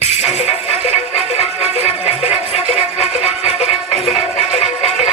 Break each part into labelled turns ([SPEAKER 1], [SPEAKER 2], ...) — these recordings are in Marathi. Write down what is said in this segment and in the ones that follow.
[SPEAKER 1] 「だから」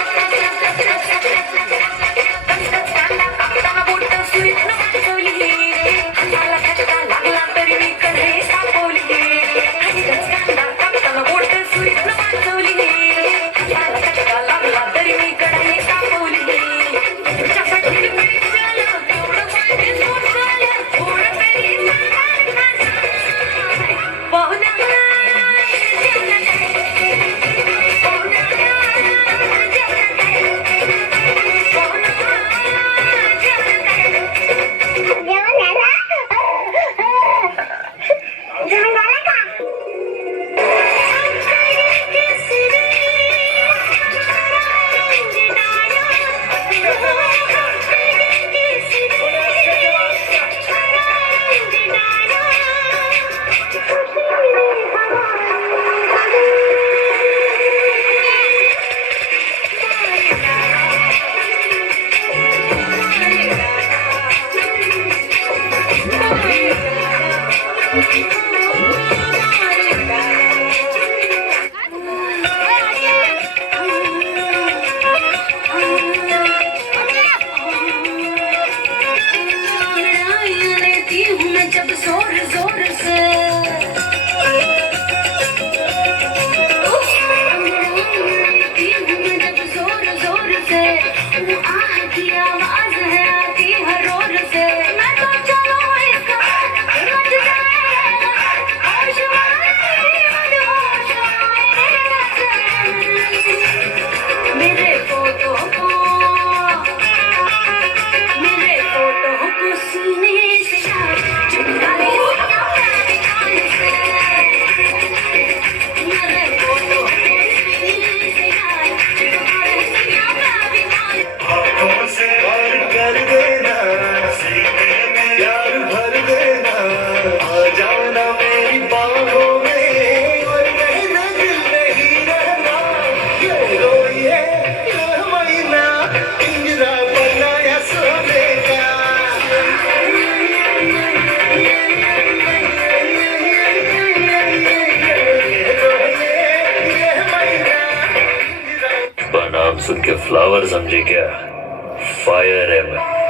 [SPEAKER 2] नाम सुन के फ्लावर समझे क्या? फायर है मैं।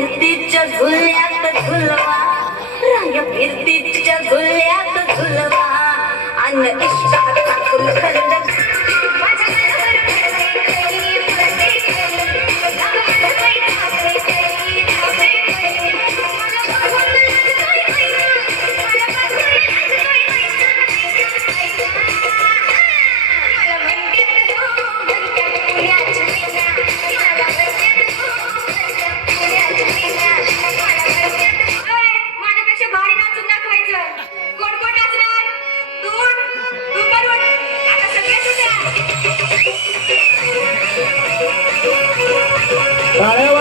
[SPEAKER 3] फिरतीच्या झुल्यात झुलवा. रंग फिरतीच्या झुल्यात झुलवा.
[SPEAKER 4] अन्न Valeu,